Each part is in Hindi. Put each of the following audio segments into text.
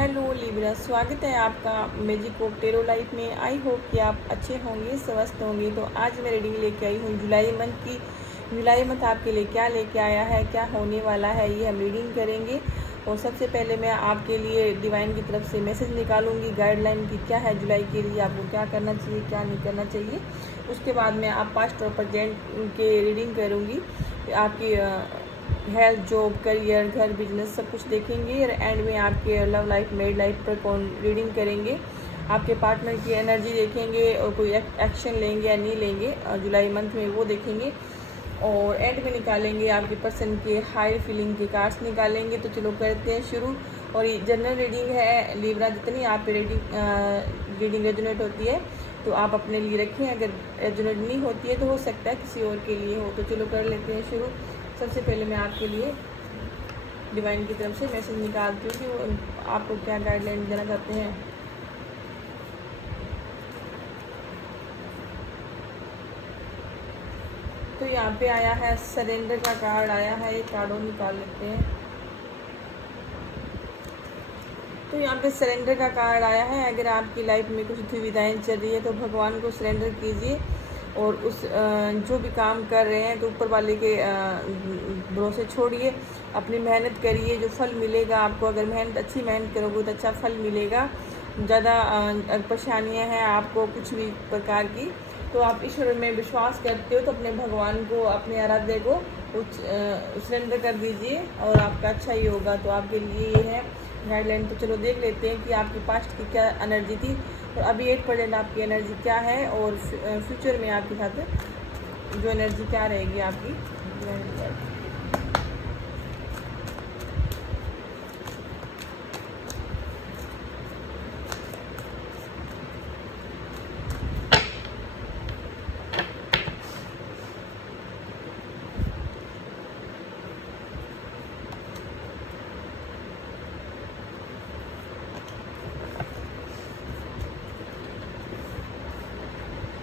हेलो लिब्रा, स्वागत है आपका मैजिक ऑफ टेरो लाइफ में। आई होप कि आप अच्छे होंगे, स्वस्थ होंगे। तो आज मैं रीडिंग लेके आई हूँ जुलाई मंथ की। जुलाई मंथ आपके लिए क्या लेके आया है, क्या होने वाला है, ये हम रीडिंग करेंगे। और सबसे पहले मैं आपके लिए डिवाइन की तरफ से मैसेज निकालूंगी, गाइडलाइन की क्या है जुलाई के लिए, आपको क्या करना चाहिए, क्या नहीं करना चाहिए। उसके बाद मैं आप पास्ट और प्रेजेंट के रीडिंग करूँगी। आपकी हेल्थ, जॉब, करियर, घर, बिजनेस सब कुछ देखेंगे। और एंड में आपके लव लाइफ, मैरिड लाइफ पर कौन रीडिंग करेंगे। आपके पार्टनर की एनर्जी देखेंगे और कोई एक्शन लेंगे या नहीं लेंगे जुलाई मंथ में, वो देखेंगे। और एंड में निकालेंगे आपके पर्सन के हाई फीलिंग के कार्ड्स निकालेंगे। तो चलो करते हैं शुरू। और ये जनरल रीडिंग है लिब्रा, जितनी आप रीडिंग रेजोनेट होती है तो आप अपने लिए रखें, अगर रेजोनेट नहीं होती है तो हो सकता है किसी और के लिए हो। तो चलो कर लेते हैं शुरू। सबसे पहले मैं आपके लिए डिवाइन की तरफ से मैसेज निकालती हूँ कि वो आपको क्या गाइडलाइन देना चाहते हैं। तो यहाँ पे आया है सरेंडर का कार्ड आया है, एक कार्ड और निकाल लेते हैं। तो यहाँ पे सरेंडर का कार्ड आया है। अगर आपकी लाइफ में कुछ दुविधाएं चल रही है तो भगवान को सरेंडर कीजिए और उस जो भी काम कर रहे हैं तो ऊपर वाले के भरोसे छोड़िए, अपनी मेहनत करिए, जो फल मिलेगा आपको, अगर अच्छी मेहनत करोगे तो अच्छा फल मिलेगा। ज़्यादा परेशानियां हैं आपको कुछ भी प्रकार की तो आप ईश्वर में विश्वास करते हो तो अपने भगवान को, अपने आराध्य को सरेंडर कर दीजिए और आपका अच्छा ही होगा। तो आपके लिए ये है गाइडलाइन। तो चलो देख लेते हैं कि आपकी पास्ट की क्या एनर्जी थी और अभी 8% आपकी एनर्जी क्या है और फ्यूचर में आपके साथ जो एनर्जी क्या रहेगी आपकी।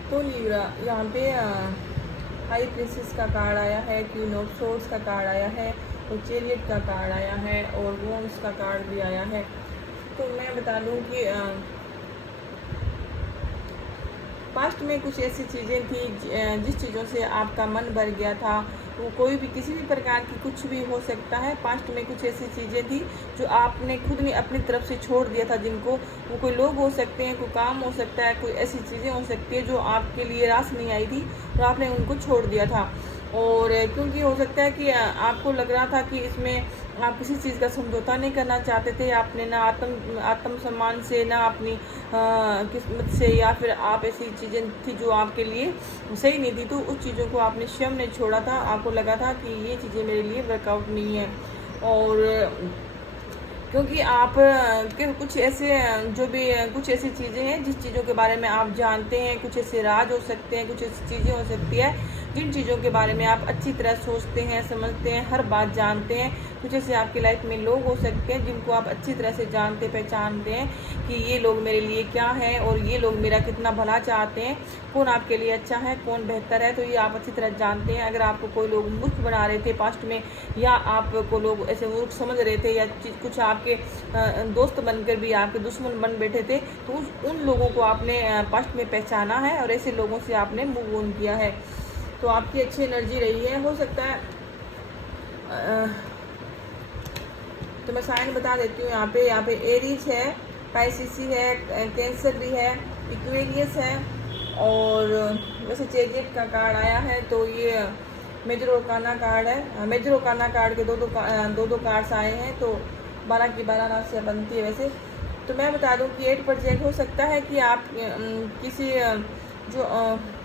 तो लिब्रा यहाँ पे हाई प्रिंसेस का कार्ड आया है, क्वीन ऑफ सोर्ड्स का कार्ड आया है और चैरियट का कार्ड आया है और वॉन्ड्स का कार्ड भी आया है। तो मैं बता दूं कि पास्ट में कुछ ऐसी चीज़ें थी जिस चीज़ों से आपका मन भर गया था। वो कोई भी किसी भी प्रकार की कुछ भी हो सकता है। पास्ट में कुछ ऐसी चीज़ें थी जो आपने खुद ने अपनी तरफ से छोड़ दिया था, जिनको वो कोई लोग हो सकते हैं, कोई काम हो सकता है, कोई ऐसी चीज़ें हो सकती है जो आपके लिए रास नहीं आई थी और आपने उनको छोड़ दिया था। और क्योंकि हो सकता है कि आपको लग रहा था कि इसमें आप किसी चीज़ का समझौता नहीं करना चाहते थे। आपने ना आत्म सम्मान से, ना अपनी किस्मत से, या फिर आप ऐसी चीज़ें थी जो आपके लिए सही नहीं थी तो उस चीज़ों को आपने स्वयं ने छोड़ा था। आपको लगा था कि ये चीज़ें मेरे लिए वर्कआउट नहीं है। और क्योंकि आप के कुछ ऐसे जो भी कुछ ऐसी चीज़ें हैं जिस चीज़ों के बारे में आप जानते हैं, कुछ ऐसे राज हो सकते हैं, कुछ ऐसी चीज़ें हो सकती है जिन चीज़ों के बारे में आप अच्छी तरह सोचते हैं, समझते हैं, हर बात जानते हैं। कुछ ऐसे आपकी लाइफ में लोग हो सकते हैं जिनको आप अच्छी तरह से जानते पहचानते हैं कि ये लोग मेरे लिए क्या है और ये लोग मेरा कितना भला चाहते हैं, कौन आपके लिए अच्छा है, कौन बेहतर है, तो ये आप अच्छी तरह जानते हैं। अगर आपको कोई लोग मूर्ख बना रहे थे पास्ट में, या आपको लोग ऐसे मूर्ख समझ रहे थे, या कुछ आपके दोस्त बनकर भी आपके दुश्मन बन बैठे थे, तो उन लोगों को आपने पास्ट में पहचाना है और ऐसे लोगों से आपने मूव ऑन किया है। तो आपकी अच्छी एनर्जी रही है। हो सकता है तो मैं साइन बता देती हूँ। यहाँ पे एरीज है, पाइसिस है, कैंसर भी है, इक्वेरियस है और वैसे चेरियट का कार्ड आया है। तो ये मेजर ओकाना कार्ड है। मेजर ओकाना कार्ड के दो कार्ड्स आए हैं तो 12 की 12 राशियाँ बनती है वैसे। तो मैं बता दूं कि 8% हो सकता है कि आप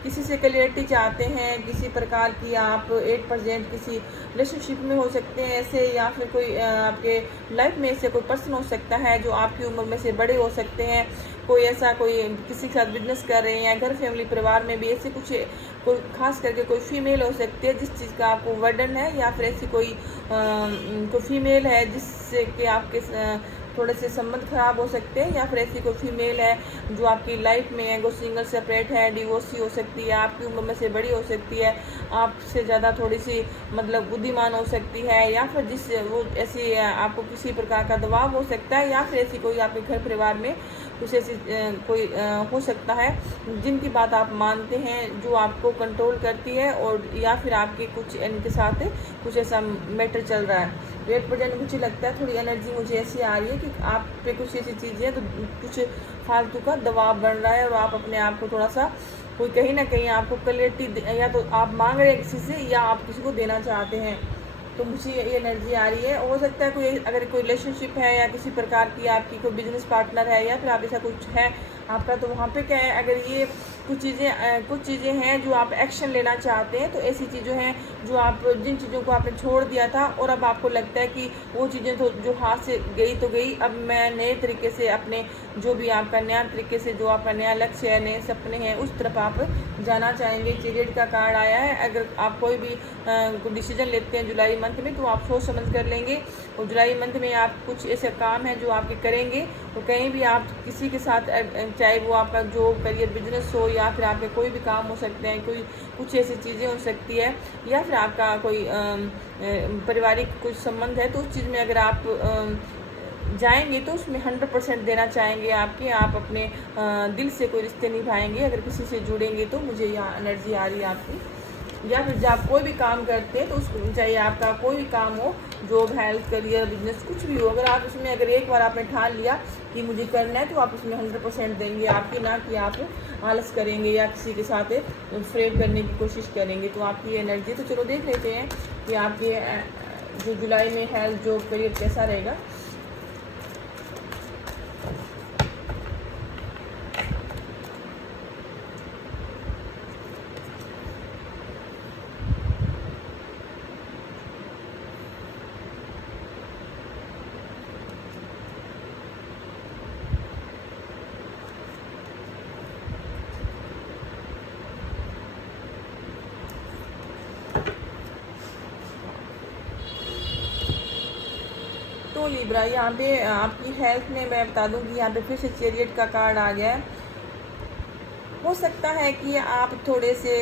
किसी से क्लियरिटी चाहते हैं, किसी प्रकार की आप 8% किसी रिलेशनशिप में हो सकते हैं ऐसे, या फिर कोई आपके लाइफ में ऐसे कोई पर्सन हो सकता है जो आपकी उम्र में से बड़े हो सकते हैं। कोई ऐसा कोई किसी के साथ बिजनेस कर रहे हैं, घर फैमिली परिवार में भी ऐसे कुछ, कोई खास करके कोई फीमेल हो सकती है जिस चीज़ का आपको वर्डन है, या फिर ऐसी कोई फीमेल है जिससे कि आपके थोड़े से संबंध खराब हो सकते हैं, या फिर ऐसी कोई फीमेल है जो आपकी लाइफ में है, वो सिंगल सेपरेट है, डिवोर्सी हो सकती है, आपकी उम्र में से बड़ी हो सकती है, आपसे ज़्यादा थोड़ी सी मतलब बुद्धिमान हो सकती है, या फिर जिस वो ऐसी आपको किसी प्रकार का दबाव हो सकता है, या फिर ऐसी कोई आपके घर परिवार में कुछ ऐसी कोई हो सकता है जिनकी बात आप मानते हैं, जो आपको कंट्रोल करती है, और या फिर आपके कुछ इनके साथ कुछ ऐसा मैटर चल रहा है। तो 8% मुझे लगता है थोड़ी एनर्जी मुझे ऐसी आ रही है कि आप पे कुछ ऐसी चीज़ें, तो कुछ फालतू का दबाव बन रहा है, और आप अपने आप को थोड़ा सा कोई कहीं ना कहीं आपको क्लैरिटी, या तो आप मांग रहे हैं किसी से, या आप किसी को देना चाहते हैं। तो मुझे ये एनर्जी आ रही है। हो सकता है कोई, अगर कोई रिलेशनशिप है, या किसी प्रकार की आपकी कोई बिजनेस पार्टनर है, या फिर आप ऐसा कुछ है आपका, तो वहाँ पे क्या है, अगर ये कुछ चीज़ें हैं जो आप एक्शन लेना चाहते हैं, तो ऐसी चीज़ें हैं जो आप, जिन चीज़ों को आपने छोड़ दिया था, और अब आपको लगता है कि वो चीज़ें तो जो हाथ से गई तो गई, अब मैं नए तरीके से अपने जो भी आपका नया तरीके से जो आपका नया लक्ष्य है, नए सपने हैं, उस तरफ आप जाना चाहेंगे। चेरियट का कार्ड आया है। अगर आप कोई भी डिसीजन लेते हैं जुलाई मंथ में, तो आप सोच समझ कर लेंगे, और जुलाई मंथ में आप कुछ ऐसे काम हैं जो आपके करेंगे, तो कहीं भी आप किसी के साथ, चाहे वो आपका जॉब, करियर, बिजनेस हो, या फिर आपके कोई भी काम हो सकते हैं, कोई कुछ ऐसी चीज़ें हो सकती है, या फिर आपका कोई पारिवारिक कुछ संबंध है, तो उस चीज़ में अगर आप जाएंगे तो उसमें 100% देना चाहेंगे आपके, आप अपने दिल से कोई रिश्ते निभाएंगे, अगर किसी से जुड़ेंगे तो। मुझे यहाँ एनर्जी आ रही है आपकी। या फिर जब आप कोई भी काम करते हैं, तो उसको चाहे आपका कोई भी काम हो, जॉब, हेल्थ, करियर, बिजनेस, कुछ भी हो, अगर आप उसमें, अगर एक बार आपने ठान लिया कि मुझे करना है, तो आप उसमें 100% देंगे आपकी, ना कि आप आलस करेंगे या किसी के साथ फ्रेम करने की कोशिश करेंगे। तो आपकी एनर्जी, तो चलो देख लेते हैं कि आपके जो जुलाई में हेल्थ, जॉब, करियर कैसा रहेगा। तो लिब्रा, यहाँ पे आपकी हेल्थ में मैं बता दूँ कि यहाँ पे फिर से चेरियट का कार्ड आ गया है। हो सकता है कि आप थोड़े से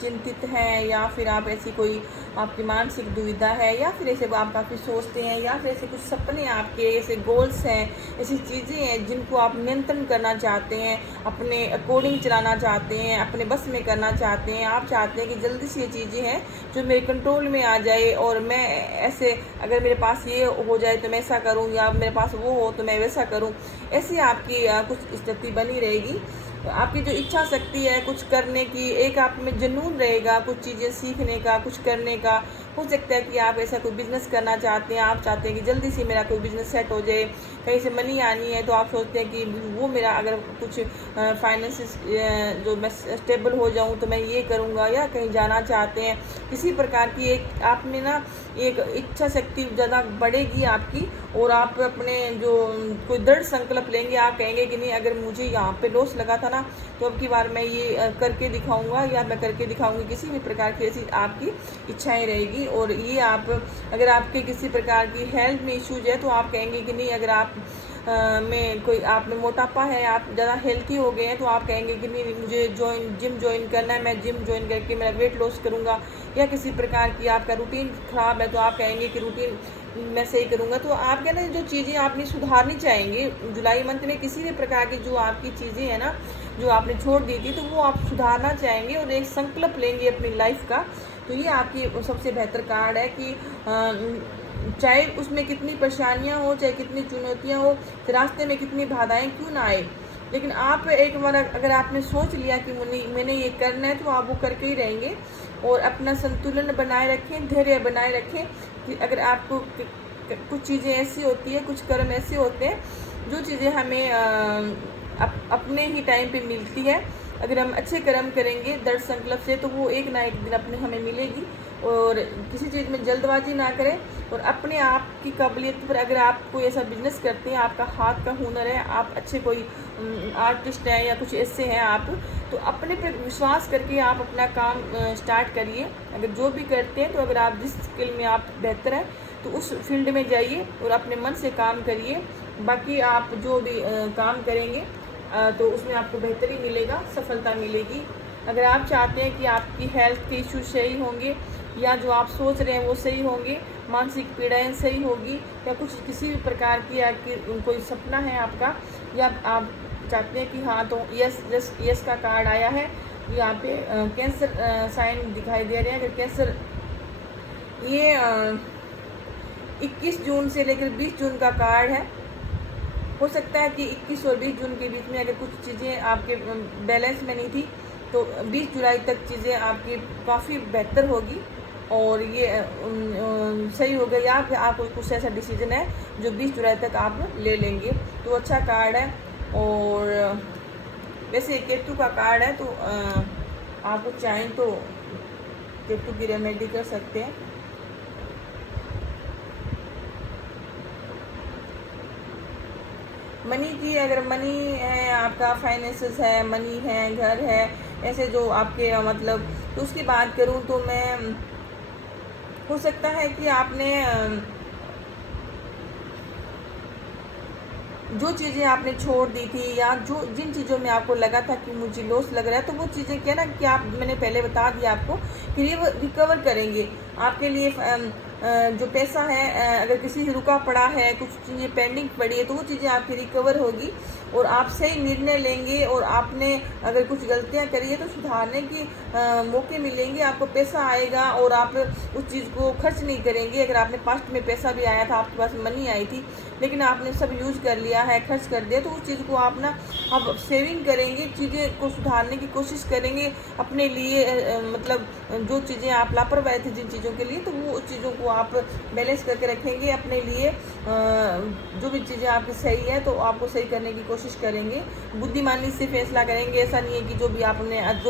चिंतित हैं, या फिर आप ऐसी कोई आपकी मानसिक दुविधा है, या फिर ऐसे आप काफ़ी सोचते हैं, या फिर ऐसे कुछ सपने आपके, ऐसे गोल्स हैं, ऐसी चीज़ें हैं जिनको आप नियंत्रण करना चाहते हैं, अपने अकॉर्डिंग चलाना चाहते हैं, अपने बस में करना चाहते हैं। आप चाहते हैं कि जल्दी से ये चीज़ें हैं जो मेरे कंट्रोल में आ जाए, और मैं ऐसे, अगर मेरे पास ये हो जाए तो मैं ऐसा करूँ, या मेरे पास वो हो तो मैं वैसा करूँ। ऐसी आपकी कुछ स्थिति बनी रहेगी। आपकी जो इच्छा शक्ति है कुछ करने की, एक आप में जुनून रहेगा, कुछ चीज़ें सीखने का, कुछ करने का। हो सकता है कि आप ऐसा कोई बिज़नेस करना चाहते हैं, आप चाहते हैं कि जल्दी से मेरा कोई बिज़नेस सेट हो जाए, कहीं से मनी आनी है, तो आप सोचते हैं कि वो मेरा, अगर कुछ फाइनेंस जो मैं स्टेबल हो जाऊं तो मैं ये करूंगा, या कहीं जाना चाहते हैं। किसी प्रकार की एक आप में ना एक इच्छा शक्ति ज़्यादा बढ़ेगी आपकी, और आप अपने जो कोई दृढ़ संकल्प लेंगे। आप कहेंगे कि नहीं, अगर मुझे यहाँ पे लॉस लगा था ना, तो अब की बार मैं ये करके दिखाऊंगा, या मैं करके दिखाऊंगी। किसी भी प्रकार की ऐसी आपकी इच्छाएं रहेगी। और ये आप, अगर आपके किसी प्रकार की हेल्थ में इश्यूज है, तो आप कहेंगे कि नहीं, अगर आप में कोई, आप में मोटापा है, आप ज़्यादा हेल्थी हो गए हैं, तो आप कहेंगे कि नहीं, मुझे जिम ज्वाइन करना है, मैं जिम ज्वाइन करके मेरा वेट लॉस करूँगा। या किसी प्रकार की आपका रूटीन ख़राब है, तो आप कहेंगे कि रूटीन मैं सही करूँगा। तो आप क्या ना, जो चीज़ें आपने सुधारनी चाहेंगे जुलाई मंथ में, किसी भी प्रकार की जो आपकी चीज़ें हैं ना, जो आपने छोड़ दी थी, तो वो आप सुधारना चाहेंगे, और एक संकल्प लेंगे अपनी लाइफ का। तो ये आपकी सबसे बेहतर कार्ड है कि चाहे उसमें कितनी परेशानियां हो, चाहे कितनी चुनौतियां हो, रास्ते में कितनी बाधाएं क्यों ना आए, लेकिन आप एक बार अगर आपने सोच लिया कि मैंने ये करना है, तो आप वो करके ही रहेंगे। और अपना संतुलन बनाए रखें, धैर्य बनाए रखें कि अगर आपको कुछ चीज़ें ऐसी होती है, कुछ कर्म ऐसे होते हैं, जो चीज़ें हमें अपने ही टाइम पे मिलती है। अगर हम अच्छे कर्म करेंगे दृढ़ संकल्प से, तो वो एक ना एक दिन अपने हमें मिलेगी। और किसी चीज़ में जल्दबाजी ना करें, और अपने आप की काबिलियत पर, अगर आप कोई ऐसा बिजनेस करते हैं, आपका हाथ का हुनर है, आप अच्छे कोई आर्टिस्ट हैं, या कुछ ऐसे हैं आप, तो अपने पर विश्वास करके आप अपना काम स्टार्ट करिए। अगर जो भी करते हैं, तो अगर आप जिस स्किल में आप बेहतर हैं, तो उस फील्ड में जाइए और अपने मन से काम करिए। बाकी आप जो भी काम करेंगे तो उसमें आपको बेहतरी मिलेगा, सफलता मिलेगी। अगर आप चाहते हैं कि आपकी हेल्थ के इशू सही होंगे या जो आप सोच रहे हैं वो सही होंगे, मानसिक पीड़ाएं सही होगी, या कुछ किसी भी प्रकार की कोई सपना है आपका, या आप चाहते हैं कि हाँ, तो यस यस यस का कार्ड आया है। यहाँ पे कैंसर साइन दिखाई दे रहे हैं। अगर कैंसर ये 21 जून से लेकर 20 जून का कार्ड है। हो सकता है कि 21 और 20 जून के बीच में अगर कुछ चीज़ें आपके बैलेंस में नहीं थी तो 20 जुलाई तक चीज़ें आपकी काफ़ी बेहतर होगी और ये सही हो गई। आप कुछ ऐसा डिसीजन है जो 20 जुलाई तक आप ले लेंगे, तो अच्छा कार्ड है। और वैसे केतु का कार्ड है, तो आप चाहें तो केतु की रेमेडी कर सकते हैं। मनी की, अगर मनी है, आपका फाइनेंसेस है, मनी है, घर है, ऐसे जो आपके मतलब, तो उसकी बात करूं तो मैं, हो सकता है कि आपने जो चीज़ें आपने छोड़ दी थी या जो जिन चीज़ों में आपको लगा था कि मुझे लॉस लग रहा है, तो वो चीज़ें क्या ना कि आप, मैंने पहले बता दिया आपको कि ये रिकवर करेंगे आपके लिए। जो पैसा है, अगर किसी से रुका पड़ा है, कुछ चीज़ें पेंडिंग पड़ी है, तो वो चीज़ें आपकी रिकवर होगी और आप सही निर्णय लेंगे। और आपने अगर कुछ गलतियां करी है तो सुधारने की मौके मिलेंगे, आपको पैसा आएगा और आप उस चीज़ को खर्च नहीं करेंगे। अगर आपने पास्ट में पैसा भी आया था, आपके पास मनी आई थी, लेकिन आपने सब यूज कर लिया है, खर्च कर दिया, तो उस चीज़ को आप ना अब सेविंग करेंगे, चीज़ें को सुधारने की कोशिश करेंगे अपने लिए। मतलब जो चीज़ें आप लापरवाही थे जिन चीज़ों के लिए, तो वो चीज़ों को आप बैलेंस करके रखेंगे अपने लिए। जो भी चीज़ें आपकी सही है तो आपको सही करने की कोशिश करेंगे, बुद्धिमानी से फैसला करेंगे। ऐसा नहीं है कि जो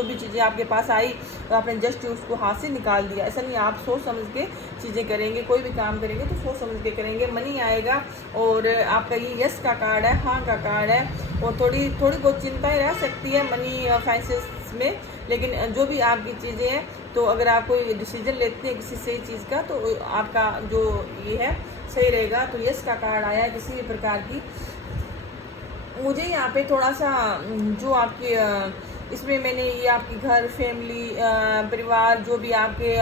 भी चीज़ें आपके पास आई तो आपने जस्ट उसको हाथ से निकाल दिया, ऐसा नहीं। आप सोच समझ के चीज़ें करेंगे, कोई भी काम करेंगे तो सोच समझ के करेंगे। मनी आएगा और आपका ये यस का कार्ड है, हाँ का कार्ड है। और थोड़ी बहुत चिंताएं रह सकती है मनी फाइनेंस में, लेकिन जो भी आपकी चीज़ें हैं, तो अगर आप कोई डिसीजन लेते हैं किसी सही चीज़ का, तो आपका जो ये है सही रहेगा। तो यस का कार्ड आया है किसी भी प्रकार की। मुझे यहाँ पे थोड़ा सा जो आपकी इसमें मैंने ये आपकी घर, फैमिली, परिवार, जो भी आपके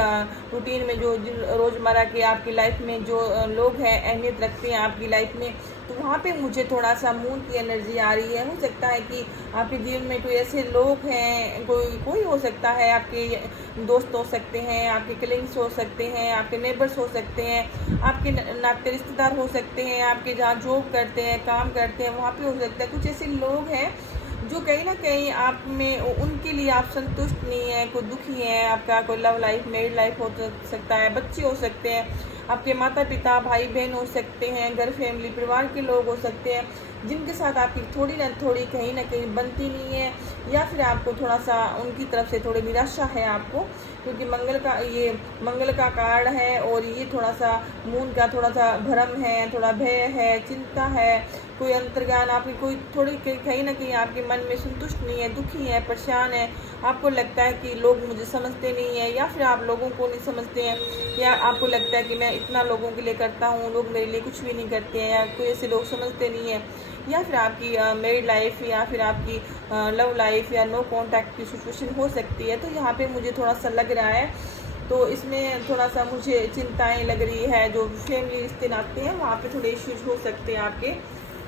रूटीन में जो रोज़मर्रा के आपकी लाइफ में जो लोग हैं अहमियत रखते हैं आपकी लाइफ में, तो वहाँ पे मुझे थोड़ा सा मून की एनर्जी आ रही है। हो सकता है कि आपके जीवन में कोई ऐसे लोग हैं, कोई हो सकता है, आपके दोस्त हो सकते हैं, आपके कलीग्स हो सकते हैं, आपके नेबर्स हो सकते हैं, आपके नाते रिश्तेदार हो सकते हैं, आपके जहाँ जॉब करते हैं, काम करते हैं, वहाँ पे हो सकता है कुछ ऐसे लोग हैं जो कहीं ना कहीं आप में, उनके लिए आप संतुष्ट नहीं है, कोई दुखी है। आपका कोई लव लाइफ, मैरिड लाइफ हो सकता है, बच्चे हो सकते हैं, आपके माता पिता, भाई बहन हो सकते हैं, घर, फैमिली, परिवार के लोग हो सकते हैं, जिनके साथ आपकी थोड़ी ना थोड़ी कहीं ना कहीं बनती नहीं है, या फिर आपको थोड़ा सा उनकी तरफ से थोड़ी निराशा है आपको, क्योंकि मंगल का कार्ड है और ये थोड़ा सा मून का थोड़ा सा भ्रम है, थोड़ा भय है, चिंता है, कोई अंतर्ज्ञान आपकी कोई थोड़ी कहीं ना कहीं आपके मन में संतुष्ट नहीं है, दुखी है, परेशान है। आपको लगता है कि लोग मुझे समझते नहीं है, या फिर आप लोगों को नहीं समझते हैं, या आपको लगता है कि मैं इतना लोगों के लिए करता हूँ, लोग मेरे लिए कुछ भी नहीं करते हैं, या कोई ऐसे लोग समझते नहीं है, या फिर आपकी मैरिड लाइफ या फिर आपकी लव लाइफ या नो कॉन्टैक्ट की सिचुएशन हो सकती है। तो यहाँ पे मुझे थोड़ा सा लग रहा है, तो इसमें थोड़ा सा मुझे चिंताएं लग रही है। जो फैमिली रिश्ते नाते हैं वहाँ पे थोड़े इश्यूज हो सकते हैं आपके।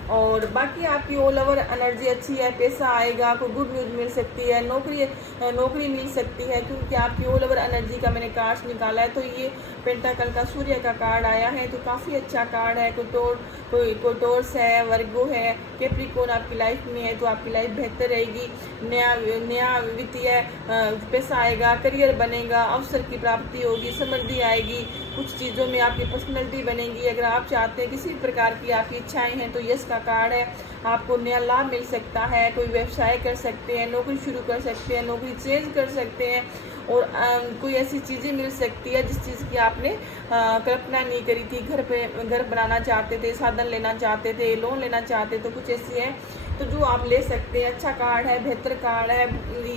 और बाकी आपकी ऑल ओवर एनर्जी अच्छी है, पैसा आएगा, कोई गुड न्यूज़ मिल सकती है, नौकरी मिल सकती है, क्योंकि आपकी ऑल ओवर एनर्जी का मैंने कार्ड निकाला है। तो ये पेंटाकल का सूर्य का कार्ड आया है, तो काफ़ी अच्छा कार्ड है। कोई टोर्स है, वर्गो है, कैप्रिकॉर्न आपकी लाइफ में है, तो आपकी लाइफ बेहतर रहेगी। नया वित्तीय पैसा आएगा, करियर बनेगा, अवसर की प्राप्ति होगी, समृद्धि आएगी, कुछ चीज़ों में आपकी पर्सनैलिटी बनेगी। अगर आप चाहते हैं किसी प्रकार की आपकी इच्छाएं हैं तो यस का कार्ड है, आपको नया लाभ मिल सकता है, कोई व्यवसाय कर सकते हैं, नौकरी शुरू कर सकते हैं, नौकरी चेंज कर सकते हैं, और कोई ऐसी चीज़ें मिल सकती है जिस चीज़ की आपने कल्पना नहीं करी थी। घर बनाना चाहते थे, साधन लेना चाहते थे, लोन लेना चाहते, तो कुछ ऐसी है तो जो आप ले सकते हैं। अच्छा कार्ड है, बेहतर कार्ड है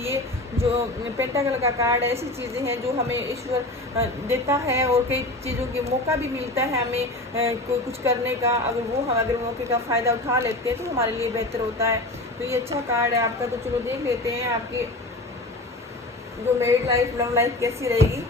ये जो पेंटाकल का कार्ड है। ऐसी चीज़ें हैं जो हमें ईश्वर देता है और कई चीज़ों के मौका भी मिलता है हमें कोई कुछ करने का। अगर मौके का फ़ायदा उठा लेते हैं तो हमारे लिए बेहतर होता है। तो ये अच्छा कार्ड है आपका। तो चलो देख लेते हैं आपकी जो मैरिड लाइफ, लव लाइफ कैसी रहेगी।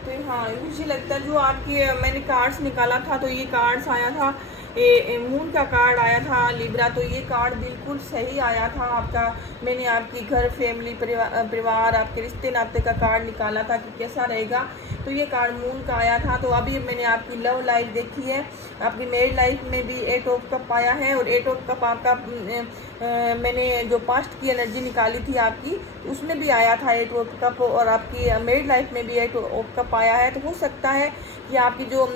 तो हाँ, मुझे लगता है जो आपकी मैंने कार्ड्स निकाला था तो ये कार्ड्स आया था, ये मून का कार्ड आया था लिब्रा। तो ये कार्ड बिल्कुल सही आया था आपका। मैंने आपकी घर, फैमिली, परिवार, आपके रिश्ते नाते का कार्ड निकाला था कि कैसा रहेगा। तो ये कार्ड मून का आया था। तो अभी मैंने आपकी लव लाइफ देखी है, आपकी मैरिड लाइफ में भी 8 ऑफ कप आया है। और 8 ऑफ कप आपका मैंने जो पास्ट की एनर्जी निकाली थी आपकी, उसमें भी आया था 8 ऑफ कप, और आपकी मैरिड लाइफ में भी 8 ऑफ कप आया है। तो हो सकता है कि आपकी जो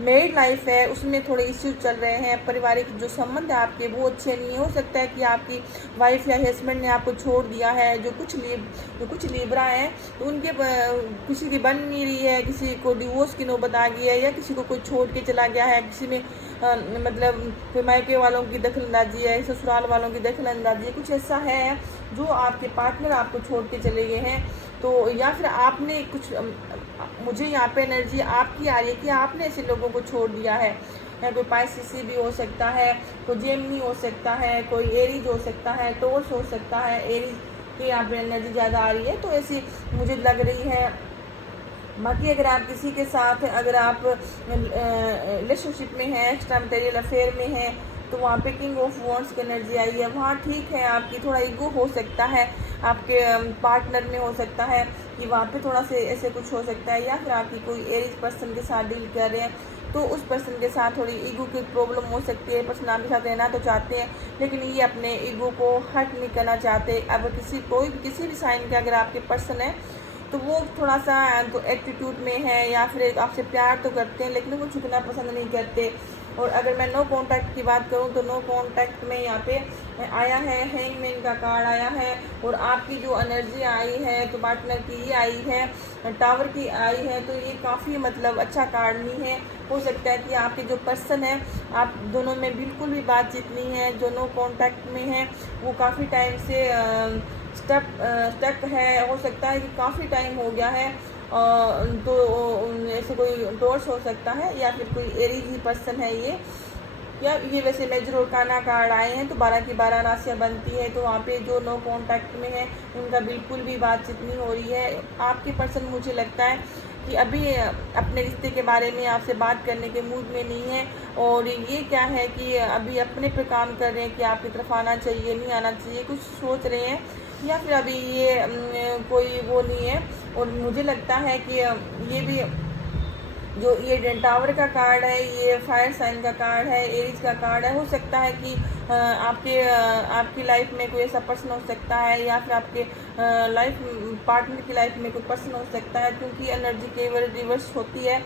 मैरिड लाइफ है उसमें थोड़े इश्यूज चल रहे हैं, पारिवारिक जो संबंध है आपके वो अच्छे नहीं। हो सकता है कि आपकी वाइफ या हस्बैंड ने आपको छोड़ दिया है। जो कुछ लिब्रा हैं तो उनके किसी की बन नहीं रही है, किसी को डिवोर्स की नौबत आ गई है, या किसी को कोई छोड़ के चला गया है, किसी में मतलब कोई मायके वालों की दखलंदाजी है, ससुराल वालों की दखलंदाजी है, कुछ ऐसा है जो आपके पार्टनर आपको छोड़ के चले गए हैं। तो या फिर आपने कुछ मुझे यहाँ पे एनर्जी आपकी आ रही है कि आपने ऐसे लोगों को छोड़ दिया है। या कोई पाइसिस भी हो सकता है, कोई जेमिनी हो सकता है, कोई एरीज हो सकता है, टोर्स हो सकता है। एरीज की यहाँ पे एनर्जी ज़्यादा आ रही है तो ऐसी मुझे लग रही है। बाकी अगर आप किसी के साथ, अगर आप रिलेशनशिप में हैं, एक्स्ट्रा मटेरियल अफेयर में हैं, तो वहाँ पे किंग ऑफ वॉन्ड्स की एनर्जी आई है। वहाँ ठीक है, आपकी थोड़ा ईगो हो सकता है, आपके पार्टनर में हो सकता है कि वहाँ पे थोड़ा से ऐसे कुछ हो सकता है। या फिर आपकी कोई एरिज पर्सन के साथ डील कर रहे हैं तो उस पर्सन के साथ थोड़ी ईगो की प्रॉब्लम हो सकती है। पर्सन आपके साथ रहना तो चाहते हैं लेकिन ये अपने ईगो को हर्ट नहीं करना चाहते। अब किसी भी साइन के अगर आपके पर्सन है तो वो थोड़ा सा तो एटीट्यूड में है, या फिर आपसे प्यार तो करते हैं लेकिन वो झुकना पसंद नहीं करते। और अगर मैं नो कांटेक्ट की बात करूं तो नो कांटेक्ट में यहाँ पे आया है हैंगमैन का कार्ड आया है। और आपकी जो एनर्जी आई है तो पार्टनर की ये आई है, टावर की आई है। तो ये काफ़ी मतलब अच्छा कार्ड नहीं है। हो सकता है कि आपके जो पर्सन है आप दोनों में बिल्कुल भी बातचीत नहीं है, जो नो कांटेक्ट में है वो काफ़ी टाइम से स्टक है। हो सकता है कि काफ़ी टाइम हो गया है। तो ऐसे कोई टोर्स हो सकता है या फिर कोई एरीज ही पर्सन है ये। या ये वैसे मेजर ओरकाना कार्ड आए हैं तो 12 की 12 राशियाँ बनती है। तो वहाँ पे जो नो कांटेक्ट में है उनका बिल्कुल भी बातचीत नहीं हो रही है। आपके पर्सन मुझे लगता है कि अभी अपने रिश्ते के बारे में आपसे बात करने के मूड में नहीं है। और ये क्या है कि अभी अपने पे काम कर रहे हैं कि आपकी तरफ आना चाहिए, नहीं आना चाहिए, कुछ सोच रहे हैं। या फिर अभी ये कोई वो नहीं है। और मुझे लगता है कि ये भी जो ये टावर का कार्ड है ये फायर साइन का कार्ड है, एरीज का कार्ड है। हो सकता है कि आपकी लाइफ में कोई ऐसा पर्सन हो सकता है, या फिर आपके लाइफ पार्टनर की लाइफ में कोई पर्सन हो सकता है, क्योंकि एनर्जी केवल रिवर्स होती है।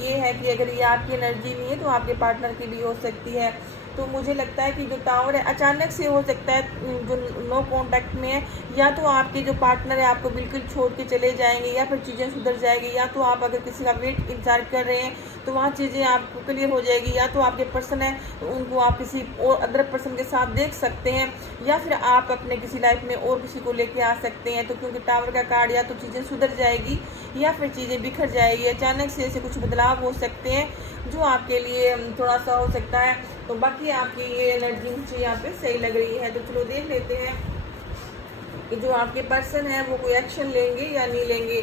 ये है कि अगर ये आपकी एनर्जी नहीं है तो आपके पार्टनर की भी हो सकती है। तो मुझे लगता है कि जो टावर है अचानक से हो सकता है जो नो कांटेक्ट में है, या तो आपके जो पार्टनर है आपको बिल्कुल छोड़ के चले जाएंगे, या फिर चीज़ें सुधर जाएगी। या तो आप अगर किसी का वेट इंतजार कर रहे हैं तो वहाँ चीज़ें आपको क्लियर हो जाएगी। या तो आपके पर्सन है तो उनको आप किसी और अदर पर्सन के साथ देख सकते हैं, या फिर आप अपने किसी लाइफ में और किसी को लेके आ सकते हैं। तो क्योंकि टावर का कार्ड, या तो चीज़ें सुधर जाएगी या फिर चीज़ें बिखर जाएगी। अचानक से ऐसे कुछ बदलाव हो सकते हैं जो आपके लिए थोड़ा सा हो सकता है। तो बाकी आपकी ये एनर्जी मुझे यहाँ पे सही लग रही है। तो चलो देख लेते हैं कि जो आपके पर्सन है वो कोई एक्शन लेंगे या नहीं लेंगे।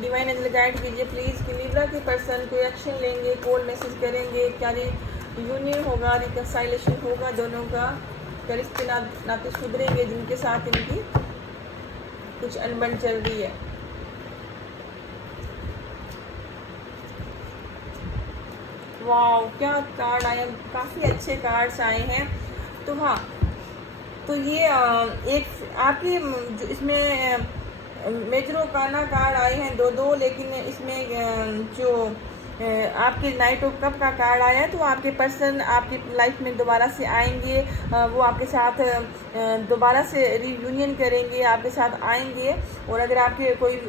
डिवाइन एंजल गाइड कीजिए प्लीज कि लिब्रा के पर्सन कोई एक्शन लेंगे, कॉल मैसेज करेंगे, क्या यूनियन होगा, रिकंसाइलेशन होगा दोनों का, क्या रिश्ते नाते सुधरेंगे जिनके साथ इनकी कुछ अनबन चल रही है। वाह, क्या कार्ड आए हैं, काफ़ी अच्छे कार्ड्स आए हैं। तो हाँ, तो ये एक आपकी जो इसमें मेजरो काना कार्ड आए हैं दो दो, लेकिन इसमें जो आपके नाइट ऑफ कप का कार्ड आया है, तो आपके पर्सन आपकी लाइफ में दोबारा से आएंगे, वो आपके साथ दोबारा से रियूनियन करेंगे, आपके साथ आएंगे। और अगर आपके कोई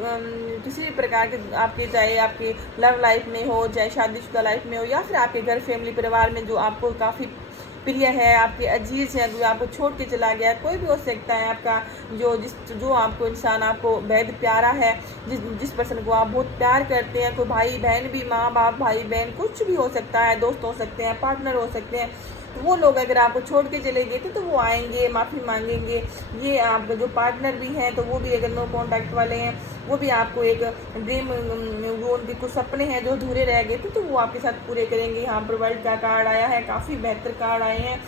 किसी भी प्रकार के आपके, चाहे आपकी लव लाइफ में हो, चाहे शादीशुदा लाइफ में हो, या फिर आपके घर फैमिली परिवार में जो आपको काफ़ी प्रिय है, आपके अजीज है, जो आपको छोड़ के चला गया, कोई भी हो सकता है आपका, जो आपको इंसान आपको बेहद प्यारा है, जिस पर्सन को आप बहुत प्यार करते हैं, कोई भाई बहन भी, माँ बाप, भाई बहन, कुछ भी हो सकता है, दोस्त हो सकते हैं, पार्टनर हो सकते हैं। तो वो लोग अगर आपको छोड़ के चले गए थे तो वो आएंगे, माफ़ी मांगेंगे। ये आपका जो पार्टनर भी हैं, तो वो भी अगर नो कॉन्टैक्ट वाले हैं, वो भी आपको एक ड्रीम, वो उनके कुछ सपने हैं जो अधूरे रह गए थे, तो वो आपके साथ पूरे करेंगे। यहाँ पर वर्ल्ड का कार्ड आया है, काफ़ी बेहतर कार्ड आए हैं।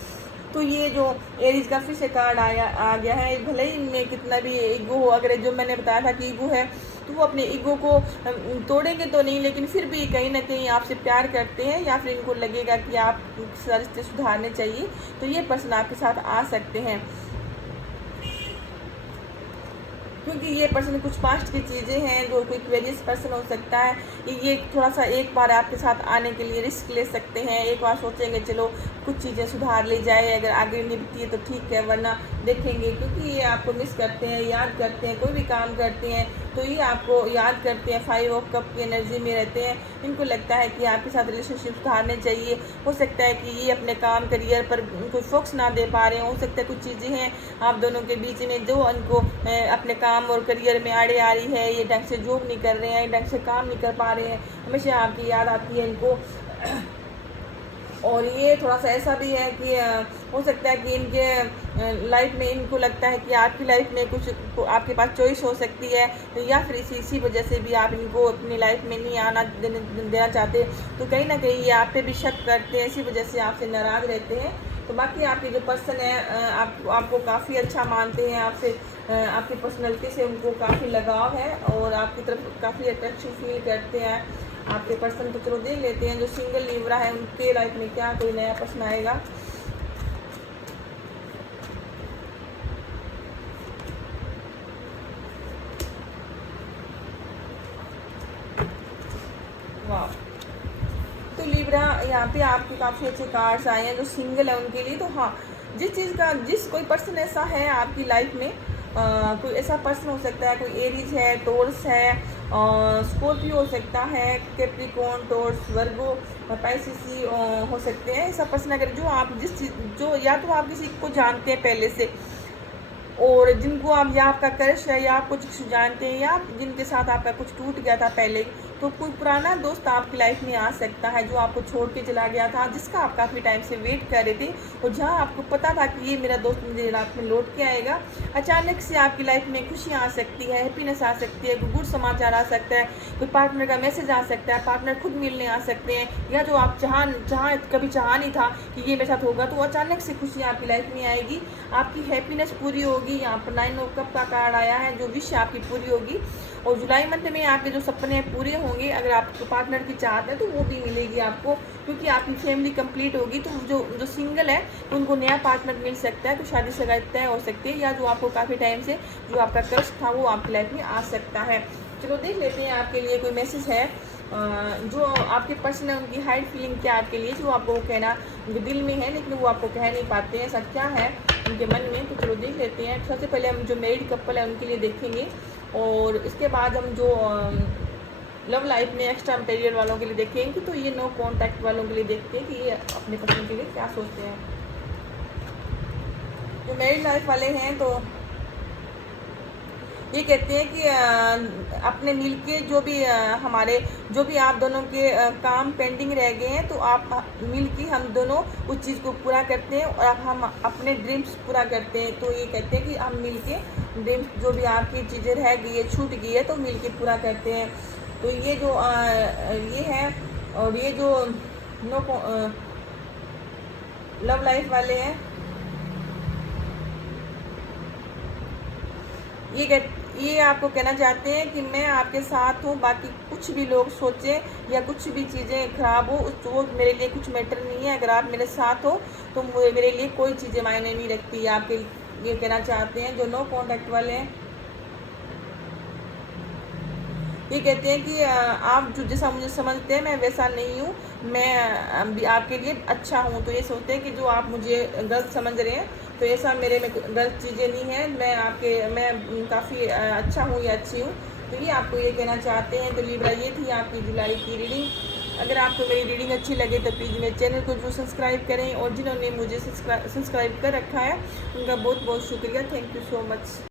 तो ये जो एरीज का फिर से कार्ड आ गया है, भले ही इनमें कितना भी ईगो हो, अगर जो मैंने बताया था कि ईगो है, तो वो अपने ईगो को तोड़ेंगे तो नहीं, लेकिन फिर भी कहीं ना कहीं आपसे प्यार करते हैं, या फिर इनको लगेगा कि आप रिश्ते सुधारने चाहिए, तो ये पर्सन आपके साथ आ सकते हैं। क्योंकि ये पर्सन कुछ पास्ट की चीज़ें हैं, जो कोई क्वेरियस पर्सन हो सकता है, ये थोड़ा सा एक बार आपके साथ आने के लिए रिस्क ले सकते हैं। एक बार सोचेंगे चलो कुछ चीज़ें सुधार ली जाए, अगर आगे निभती है तो ठीक है, वरना देखेंगे। क्योंकि ये आपको मिस करते हैं, याद करते हैं, कोई भी काम करते हैं तो ये आपको याद करते हैं, 5 ऑफ कप की एनर्जी में रहते हैं। इनको लगता है कि आपके साथ रिलेशनशिप सुधारने चाहिए। हो सकता है कि ये अपने काम करियर पर कोई फोकस ना दे पा रहे हैं, हो सकता है कुछ चीज़ें हैं आप दोनों के बीच में जो उनको अपने काम और करियर में आड़े आ रही है, ये ढंग से जॉब नहीं कर रहे हैं, ढंग से काम नहीं कर पा रहे हैं, हमेशा आपकी याद आती है इनको। और ये थोड़ा सा ऐसा भी है कि हो सकता है कि इनके लाइफ में इनको लगता है कि आपकी लाइफ में कुछ आपके पास चॉइस हो सकती है, तो या फिर इसी वजह से भी आप इनको अपनी लाइफ में नहीं आना देना चाहते। तो कहीं ना कहीं ये आप पे भी शक करते हैं, इसी वजह से आपसे नाराज़ रहते हैं। तो बाकी आपके जो पर्सन है आपको काफ़ी अच्छा मानते हैं, आपसे आपकी पर्सनैलिटी से उनको काफ़ी लगाव है, और आपकी तरफ काफ़ी अट्रैक्शन फील करते हैं आपके पर्सन। तो चलो देख लेते हैं जो सिंगल लिब्रा है उनके लाइफ में क्या कोई नया पर्सन आएगा। वाह, तो लिब्रा यहाँ पे आपके काफ़ी अच्छे कार्ड्स आए हैं जो सिंगल है उनके लिए। तो हाँ, जिस कोई पर्सन ऐसा है आपकी लाइफ में, कोई ऐसा पर्सन हो सकता है, कोई एरीज है, टोरस है, स्कॉर्पियो हो सकता है, कैप्रिकॉर्न, टोरस, वर्गो, पाइसिस हो सकते हैं। ऐसा पर्सन अगर जो आप जो या तो आप किसी को जानते हैं पहले से, और जिनको आप, या आपका क्रश है, या आप कुछ जानते हैं, या जिनके साथ आपका कुछ टूट गया था पहले, तो कोई पुराना दोस्त आपकी लाइफ में आ सकता है जो आपको छोड़ के चला गया था, जिसका आप काफ़ी टाइम से वेट कर रहे थे, और जहां आपको पता था कि ये मेरा दोस्त मुझे रात में लौट के आएगा, अचानक से आपकी लाइफ में खुशियाँ आ सकती है, हैप्पीनेस आ सकती है, कोई गुड समाचार आ सकता है, कोई पार्टनर का मैसेज आ सकता है, पार्टनर खुद मिलने आ सकते हैं, या जो आप कभी चाह नहीं था कि ये मेरे साथ होगा, तो अचानक से खुशियाँ आपकी लाइफ में आएगी, आपकी हैप्पीनेस पूरी होगी। यहाँ पर 9 ऑफ कप का कार्ड आया है, जो विश आपकी पूरी होगी। और जुलाई मंथ में आपके जो सपने पूरे होंगे, अगर आपके पार्टनर की चाहत है तो वो भी मिलेगी आपको, क्योंकि आपकी फैमिली कंप्लीट होगी। तो जो सिंगल है तो उनको नया पार्टनर मिल सकता है, तो शादी सगाई तय हो सकती है, या जो आपको काफ़ी टाइम से जो आपका क्रश था वो आपकी लाइफ में आ सकता है। चलो देख लेते हैं आपके लिए कोई मैसेज है जो आपके पर्सन है, उनकी हाइड फीलिंग क्या आपके लिए, जो आपको कहना जो दिल में है लेकिन वो आपको कह नहीं पाते हैं, ऐसा क्या है उनके मन में। तो चलो देख लेते हैं। सबसे पहले हम जो मैरिड कपल है उनके लिए देखेंगे, और इसके बाद हम जो लव लाइफ में एक्स्ट्रा मटेरियल वालों के लिए देखेंगे, तो ये नो कॉन्टैक्ट वालों के लिए देखते हैं कि ये अपने पर्सन के लिए क्या सोचते हैं। जो मैरिड लाइफ वाले हैं तो ये कहते हैं कि अपने मिलके जो भी आप दोनों के काम पेंडिंग रह गए हैं, तो आप मिलके हम दोनों उस चीज़ को पूरा करते हैं, और हम अपने ड्रीम्स पूरा करते हैं। तो ये कहते हैं कि हम मिलके ड्रीम्स जो भी आपकी चीज़ें रह गई है, छूट गई है, तो मिलके पूरा करते हैं। तो ये जो ये है, और ये जो लव लाइफ वाले हैं, ये आपको कहना चाहते हैं कि मैं आपके साथ हूँ, बाकी कुछ भी लोग सोचें या कुछ भी चीज़ें ख़राब हो वो मेरे लिए कुछ मैटर नहीं है। अगर आप मेरे साथ हो तो मेरे लिए कोई चीज़ें मायने नहीं रखती। आपके ये कहना चाहते हैं जो नो कॉन्टैक्ट वाले हैं। ये कहते हैं कि आप जो जैसा मुझे समझते हैं मैं वैसा नहीं हूँ, मैं भी आपके लिए अच्छा हूँ। तो ये सोचते हैं कि जो आप मुझे गलत समझ रहे हैं, तो ऐसा मेरे में गलत चीज़ें नहीं है, मैं काफ़ी अच्छा हूँ या अच्छी हूँ। तो ये आपको ये कहना चाहते हैं। तो लिब्रा, ये थी आपकी जुलाई की रीडिंग। अगर आपको मेरी रीडिंग अच्छी लगे तो प्लीज़ मेरे चैनल को जरूर सब्सक्राइब करें, और जिन्होंने मुझे सब्सक्राइब कर रखा है उनका बहुत बहुत शुक्रिया। Thank you so much.